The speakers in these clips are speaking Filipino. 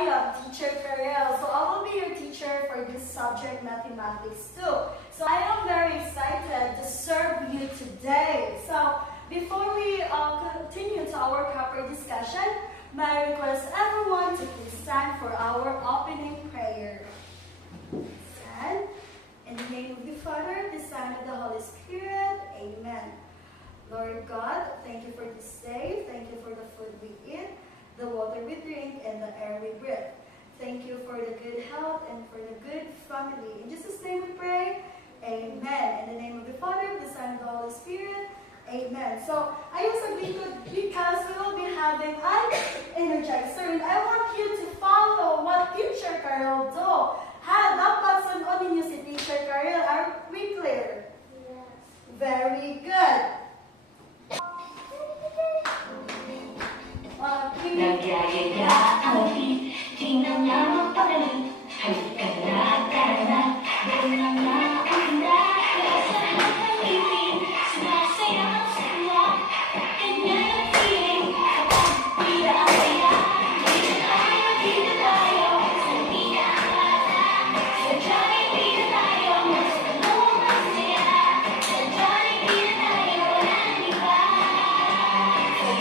I am Teacher Karel. So I will be your teacher for this subject, mathematics too. So I am very excited to serve you today. So before we continue to our proper discussion, may I request everyone to please stand for our opening prayer. Stand. In the name of the Father, the Son, and the Holy Spirit. Amen. Lord God, thank you for this day. Thank you for the food we eat, the water we drink, and the air we breathe. Thank you for the good health and for the good family. In Jesus' name we pray. Amen. In the name of the Father, the Son, and the Holy Spirit. Amen. So, ayun sabihin ko, because we will be having an energizer, and I want you to follow what Teacher Carol do. Ha, dapat sunodin niyo si Teacher Carol. Are we clear? Yes. Very good. Nagyayaya ang hapit, tingnan na magpagaling. Halika na, tara na, bulang na ang ganda. Sa lahat ng ngipin, sumasaya ang saya. Ganyan ang feeling, kapag bida ang saya. Bida tayo, sa bida ang bata. Sadya'y bida tayo, mas ganun ang saya. Sadya'y bida tayo, walang iba.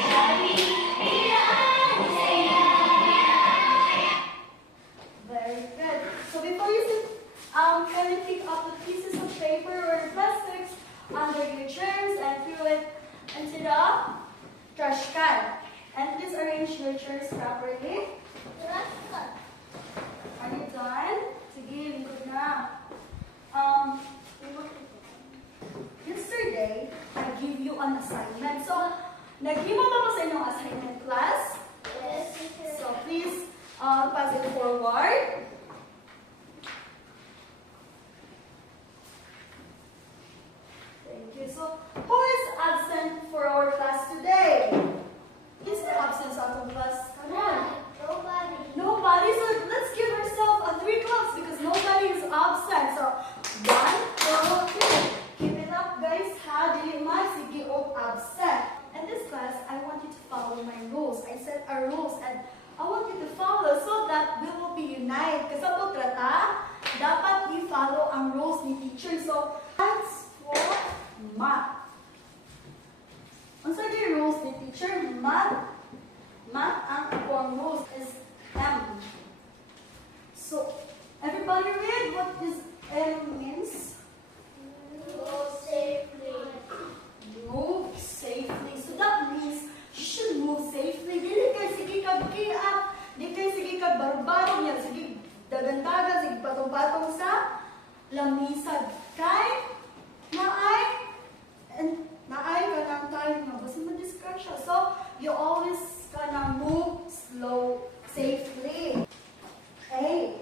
Sadya'y bida ang saya. Very good. So before you sit, kindly pick up the pieces of paper or plastics under your chairs and throw it into the trash can. And please arrange your chairs properly. Are you done? Sige, good na. Yesterday, I gave you an assignment. So, nag-himo ba ko sa inyong assignment class? Yes, teacher. So please pass it forward. Thank you. So who is absent for our class today? Is the absence out of class? Come on. Nobody. Nobody. So let's give ourselves a 3 claps because nobody is absent. So 1, 2, 3. Keep it up, guys. Ha, dili man sige og absent. In this class, I want you to follow my rules. I set our rules and I want you to follow so that we will be united. Kasi po trata, dapat i-follow ang rules ni teacher. So, that's for math. Ang sa rules ni teacher, math. Math ang akong rules is M. So, everybody read what this M means? Move safely. Move safely. So that means you should move safely. Dili kay sige kag kiat, di kay sige kag barbaro niya, sige dagan-dagan, sige patong-patong sa lamisag. Kay naay ka ng time nga basta ma-discard siya. So you always gonna move slow, safely. A.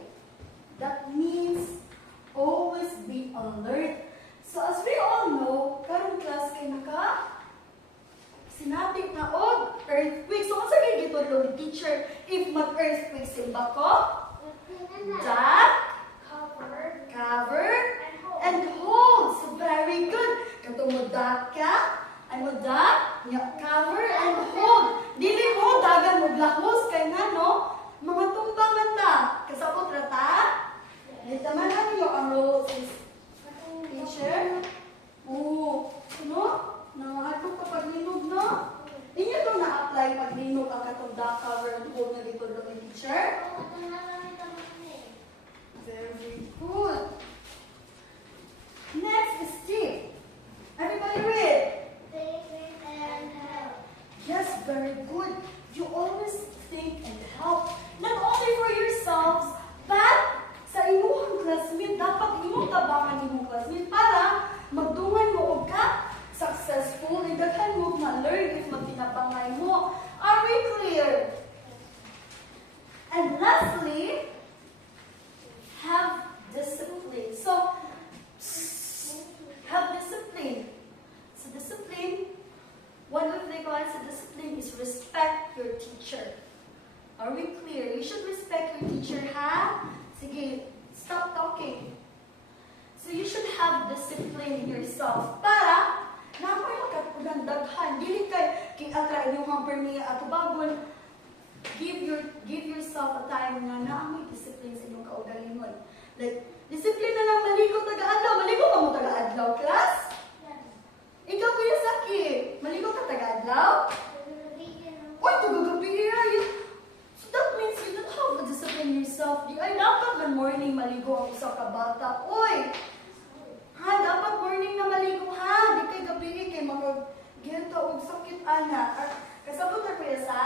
That means always be alert. So as we all know, karong class kay naka sinabi na og earthquake. So unsa kay gitudlo ni teacher if mag-earthquake simba ko? Duck, cover, and hold. So very good. Katong mo duck ka, ay mo duck, cover, and hold. Dili mo dagan mo lahos kay ngano mga tumbangan ta. Kasabot ra ta? Dito man ano ang rules is teacher? Oo. No? Ato ka paglinog, no? Inyo itong na-apply paglinog ang katong duck cover and hold na dito ng teacher? Very good. Next is T. Everybody read. Saving and help. Yes, very good. You always think and help. Not only for yourselves, but sa inyong classmate, dapat inyong tabangan inyong classmate para magtungan mo og ka successful, idaghan mo ma-learn if magtinabangay mo. Are we clear? And lastly, have discipline. So, have discipline. So discipline, one of the class of discipline is respect your teacher. Are we clear? You should respect your teacher, ha? Sige, stop talking. So you should have discipline in yourself para nakoy magkatudang daghan. Dili kay atra inyong hamper niya at bagon give yourself a time nga na may discipline sa inyong kaugalingon. Like, discipline na lang maligo taga-adlaw. Maligo ka mo taga-adlaw, class? Ikaw, Kuya Saki, maligo ka taga-adlaw? Uy, tagagabi yan. So that means you don't have to discipline yourself. Di ay dapat man morning maligo ang isa ka bata. Uy! Ha, dapat morning na maligo ha. Di kay gabi kay mga gilta o sakit ana. Kasabot na Kuya Sa?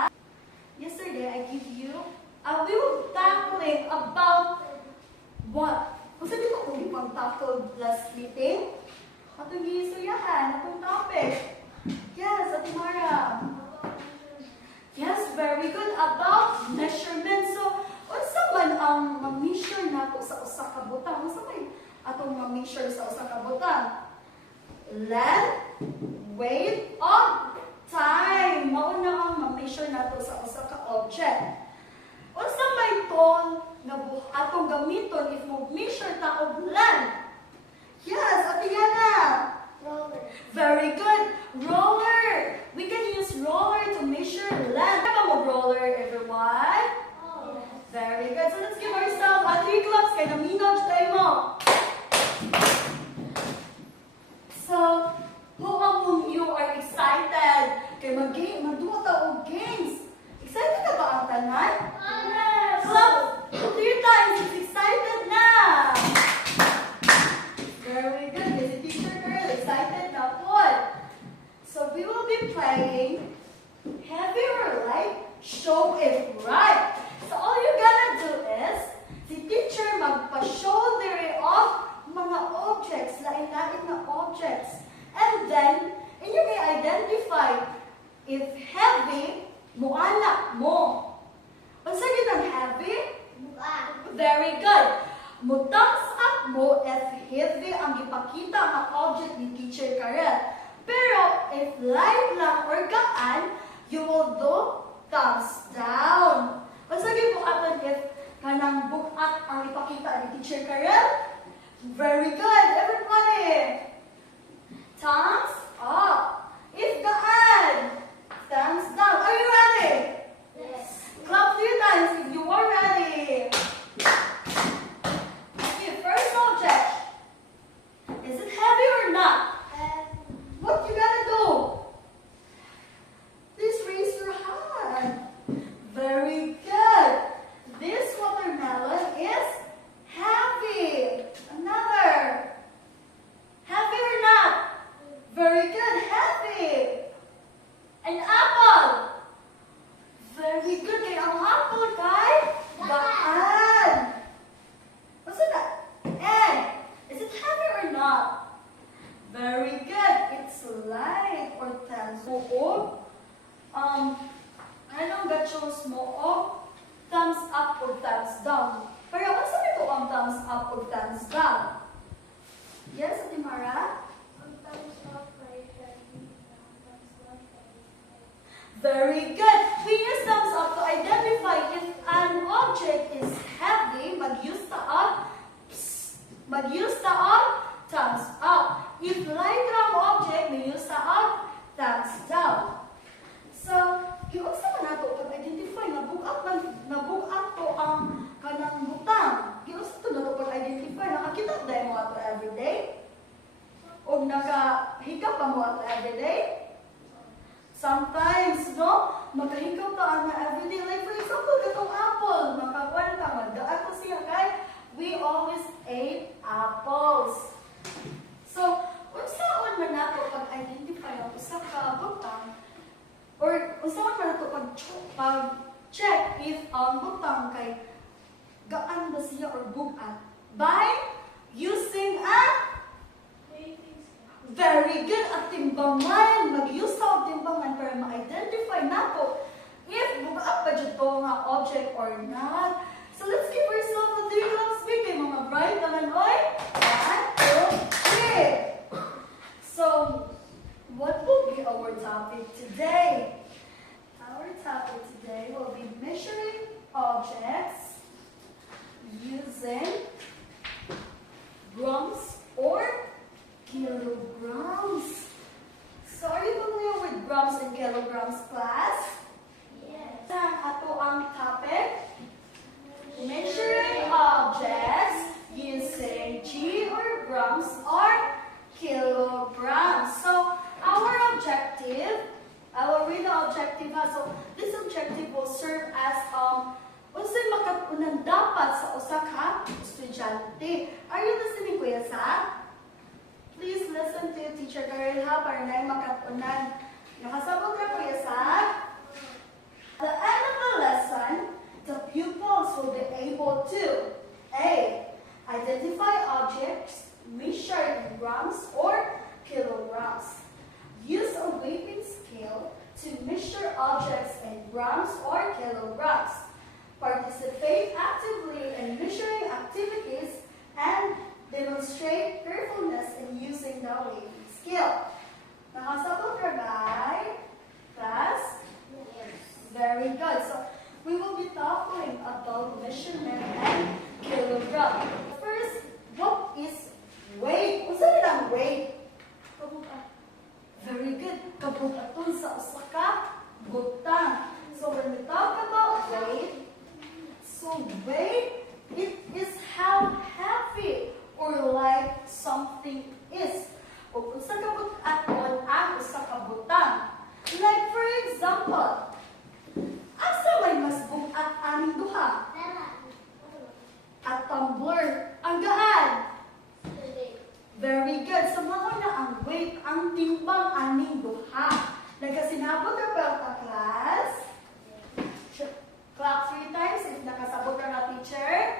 Yesterday, I give you, we were tackling about what? Kung sabi ko kung ipang-tackle last meeting, atong giisuyahan, atong topic. Yes, Ate Mara. Yes, very good. About measurement. So, unsa man ang ma-measure nato sa usa ka butang? Unsa may atong ma-measure sa usa ka butang? Length, weight, or time. Mao na ang ma-measure nato sa usa ka object. Unsa may ton nga atong gamiton if mo measure ta og length? Yes, Ate Yana. Roller. Very good. Roller. We can use roller to measure length. Have a roller, everyone. Oh. Very good. So let's give ourselves a 3 claps kay naminaw tayo mo. So, who among you are excited? Kay magduwa ta og games. Excited na ba ang tanan? Yes. Clap 3 times. It's excited na. Very good. Is it teacher girl excited na po? So we will be playing heavy or light, show it right. So all you gotta do is, si teacher magpa-shoulder off mga objects, lain-lain na objects. And then, inyo may identify if heavy, muanak mo. Unsa gyud ang heavy? Buka. Very good. Mo-thumbs up mo if heavy ang gipakita ang object ni Teacher Karel. Pero if light lang or gaan, you will do thumbs down. Unsa gyud mo aton if kanang bukat ang ipakita ni Teacher Karel? Very good, everybody. Thumbs up. If gaan, thumbs down. Are you ready? Yes. Clap 3 times if you are ready. Okay, first object. Is it heavy or not? What you gotta do? Please raise your hand. Very good. This watermelon is heavy. Another. Heavy or not? Very good. Heavy. An apple. Very good. Kaya ang apple kay gaan. What's that? And is it heavy or not? Very good. It's light or tense. Oo. Anong ga-choose mo o thumbs up or thumbs down? Pero ano ito ang thumbs up or thumbs down? Yes, Ate Mara? Very good. We use thumbs up to identify if an object is heavy. Mag-use ta on thumbs up. If light lang object, may use ta on thumbs down. So, giunsa man nato pag-identify na bugat to ang kanang butang. Giunsa to nato pag-identify nakakita dai mo ato everyday? O nakahikap pa mo ato everyday? Sometimes, no? Makahikaw ta na everyday. Like for example, gatong apple. Makakuha ta magdaan ko siya kay we always ate apples. So, unsaon man nato pag-identify ang usa ka butang or unsaon man nato pag-check if ang butang kay gaan ba siya or bugat by using a very good at timbangan. Mag-use sa timbangan para ma-identify nato if bugat ba dyan to nga object or not. So let's give ourselves a 3 claps big kay mga bright naman oy. 1, 2, 3. So, what will be our topic today? Our topic today will be measuring objects using grams or kilograms. So, are you familiar with grams and kilograms, class? Yes. Saan ato ang estudyante. Are you listening, Kuya Sa? Please listen to Teacher Karel ha, para na makatunan. Nakasabot na, Kuya Sa? At the end of the lesson, the pupils will be able to A. Identify objects measured in grams or kilograms. Use a weighing scale to measure objects in grams or kilograms. Participate actively in measuring activities and demonstrate carefulness in using the weighing scale. Nakasabot ka, guys? Class? Yes. Very good. So, we will be talking about measurement and kilogram. First, what is weight? Unsa nilang weight? Very good. Kabugaton sa usa ka butang. So, when we talk about weight, weight, it is how heavy or light something is. O kung sa kabutan ang usa ka butang. Like for example, asa may mas bugat aning duha? At tumbler. Ang gaan. Very good. So, mao na ang weight, ang timbang aning duha. Nagasinabot na ba ka, class? Clap 3 times if nakasabot ka na, teacher.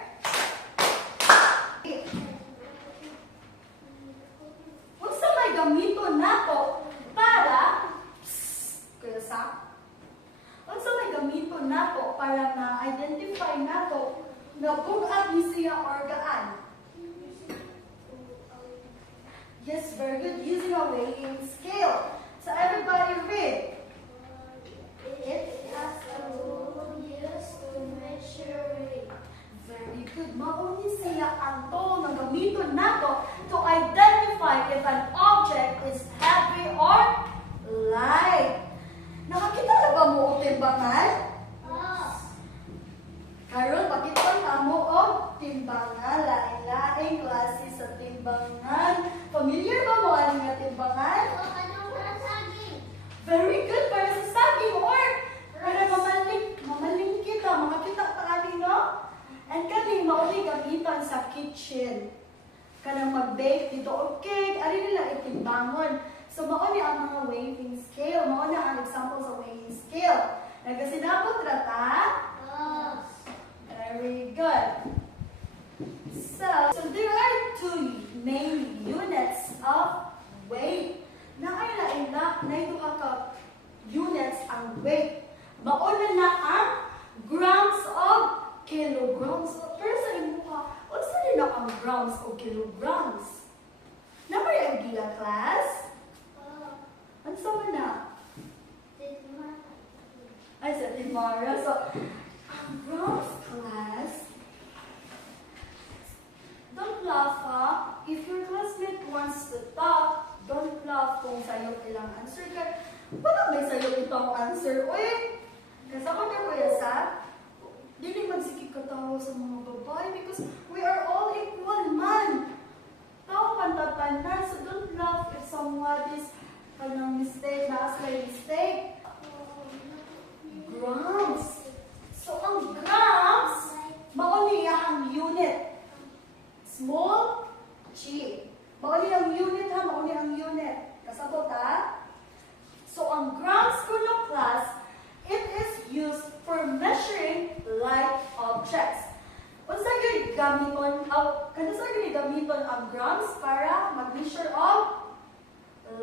Unsa may gamiton nato para Kuya Sa? Unsa may gamiton nato para na-identify nato na bugat ni siya or gaan? Yes, very good. Using a weighing scale. So everybody read. It has a rule used to measure weight. Very good. Mauni siya ang to na gamiton nato to identify if an object is heavy or light. Nakakita na ba mo o timbangan? Karon, pakita na mo o timbangan. Lain-laing klase sa timbangan. Familiar ba mo ano nga timbangan? Very good. Para sa saging or para mamaling kita. Makakita pa kami, no? And kani, mauli gamitan sa kitchen. Kanang mag-bake dito o cake. Ari nila itimbangon. So, mauni ang mga weighing scale. Mauni ang example sa weighing scale. Nagasinabot rata? Very good. So there are two main units of weight. Naila ka units ang weight. Mauna na ang grams of kilograms. Pero sa imuha, unsa nila ang grams o kilograms? Number yung gila, class? Unsa man na? Ay, sa Timara. So, ang grams, class, don't laugh, ha? If your classmate wants to talk, don't laugh kung sa'yo ilang answer ka. Wala may sa'yo itong answer. Uy! Kasi ako na, Kuya Sa, hindi magsikip ka tao sa mga babae because we are all equal, man. Tao pantatanan, so don't laugh if somebody's kanang mistake, na-aslay mistake. Grams. So, ang grams, mauni ang unit. Small g. Mauni ang unit, ha? Mauni ang unit. Kasabot, ha? So, ang grams ko no class, it is used for measuring light objects. Unsa gyud gamiton? Kano sa gyud gamiton ang grams para mag-measure of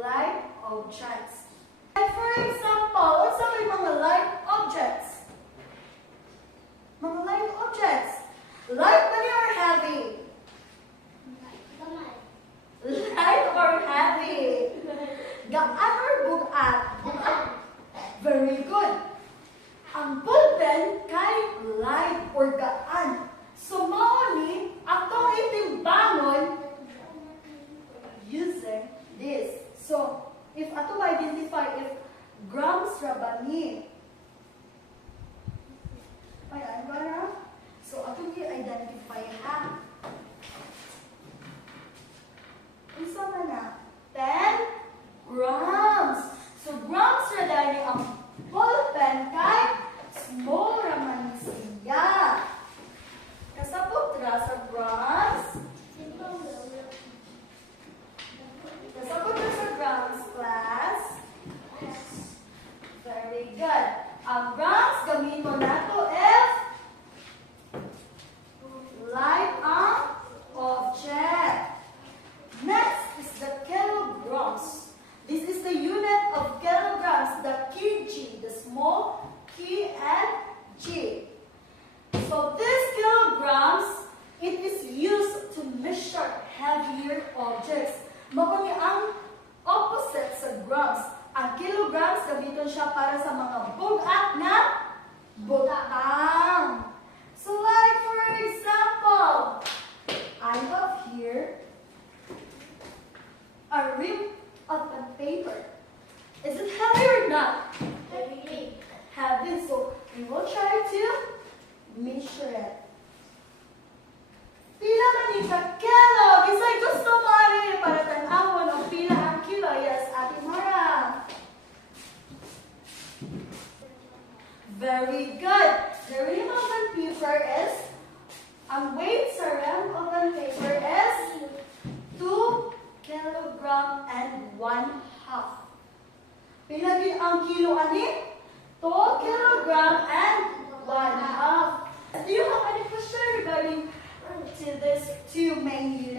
light objects? Like for example, unsa may mga light objects? Mga light objects. Light ba niya or heavy? Light or heavy? Gaan or bugat? Very good. Ang ballpen kay light or gaan. So, mauni, atong itimbangon using this. So, if ato ma-identify if grams ra ba ni? Ay, ano ba na? So, ang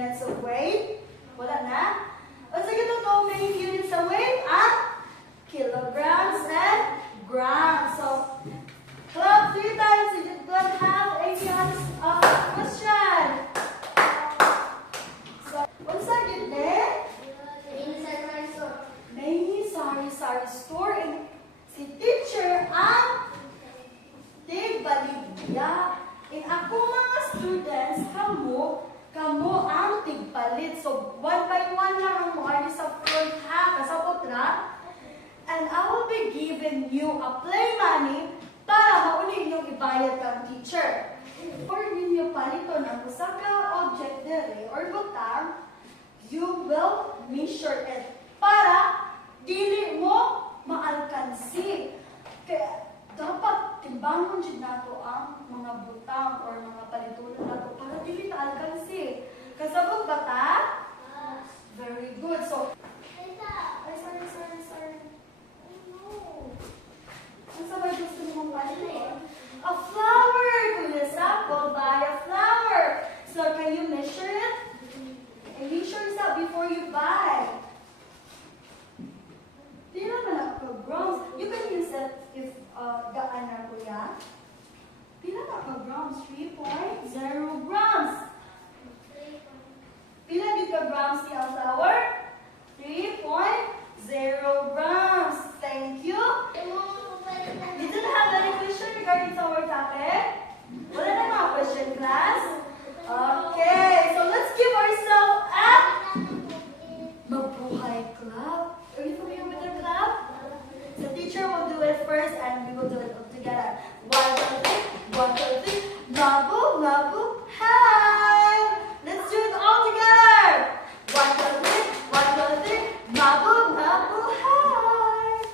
units of weight. Wala na. O sige to, how many units of weight? Kilograms and grams. So, clap 3 times if you don't have any question. So, what's that good there? May sari-sari store and si teacher ang tigbaligya. In ako mga students, kamo ang tigpalit. So, one by one lang ang mga sa front ha, kasabot na. And I will be giving you a play money para mauli yung ibayad kang teacher. Or ninyo palito ng usaka object dere or butang, you will measure it para dili mo maalkansi. Kaya dapat timbangon din nato ang mga butang or mga palitunan nato para dili ta alkansi. Kasabot ba ta? Very good. So, sorry. Ang sabay gusto mong palito? A flower! Kuya Sap will buy a flower. So, can you measure it? And measure yourself before you buy. Di naman ako grams. You can use it if gaan na kuya. Pila na ka grams? 3.0 grams. Pila din ka grams ni ang flower? 3.0 grams. Thank you. You didn't have any question regarding to our topic? Wala na mga question, class? Okay, so let's give ourselves a Mabuhay Club. Are you familiar with the club? The teacher will do it first and we will do it together. 1, 2, 3, 1, 2, 3. Mabu, hi! Let's do it all together. 1, 2, 3, 1, 2, 3. Mabu, hi!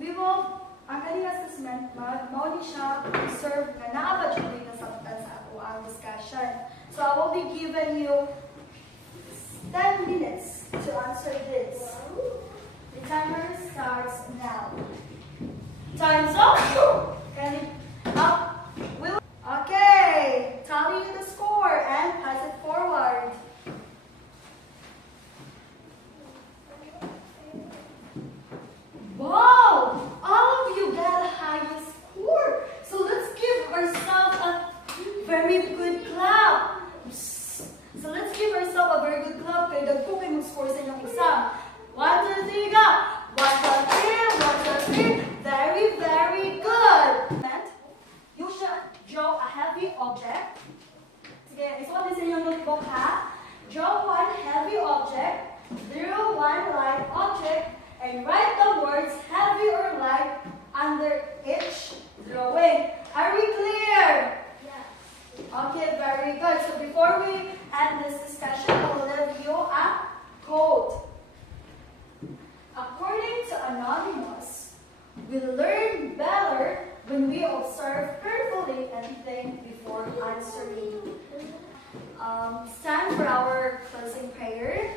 We will, ang kaning assessment, mag-mauni siya serve na naabad siya dito sa ako ang discussion. So I will be giving you 10 minutes to answer this. The timer starts now. Time's up. Can it up? Okay. Tally the score and pass it forward. Wow! All of you got a highest score. So let's give ourselves a very good clap. So let's give ourselves a very good clap kaya dagko kayo mag-score sa inyong exam. 1, 2, 3, go! 1, 2, 3, 1, 2, 3. Very, very good. You should draw a heavy object. Sige, isuot din sa inyong notebook ha. Draw one heavy object, draw one light object, and write the words heavy or light under each drawing. Are we clear? Okay, very good. So before we end this discussion, I will leave you a quote. According to Anonymous, we learn better when we observe carefully and think before answering. Stand for our closing prayer.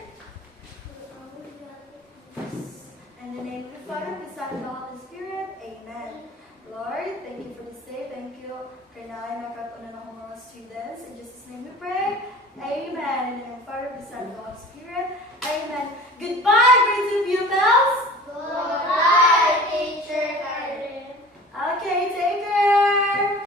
In the name of the Father, the Son, and the Holy Spirit. Amen. Lord, thank you for this day. Thank you